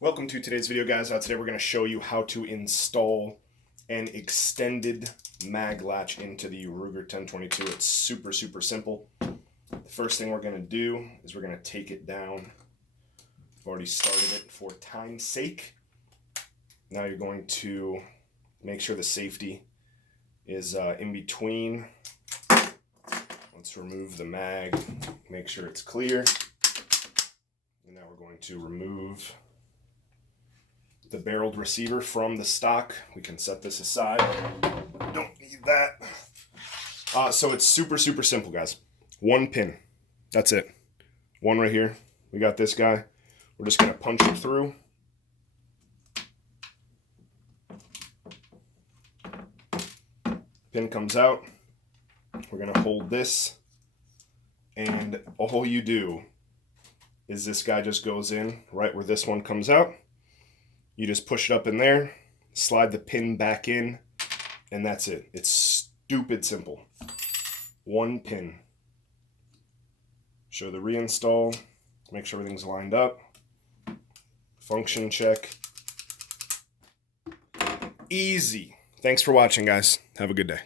Welcome to today's video, guys. Today we're going to show you how to install an extended mag latch into the Ruger 1022. It's super simple. The first thing we're going to do is we're going to take it down. I've already started it for time's sake. Now you're going to make sure the safety is in between. Let's remove the mag, make sure it's clear. And now we're going to remove the barreled receiver from the stock. We can set this aside. Don't need that. So it's super simple, guys. One pin. That's it. One right here. We got this guy. We're just going to punch it through. Pin comes out. We're going to hold this. And all you do is this guy just goes in right where this one comes out. You just push it up in there, slide the pin back in, and that's it. It's stupid simple. One pin. Show the reinstall, make sure everything's lined up. Function check. Easy. Thanks for watching, guys. Have a good day.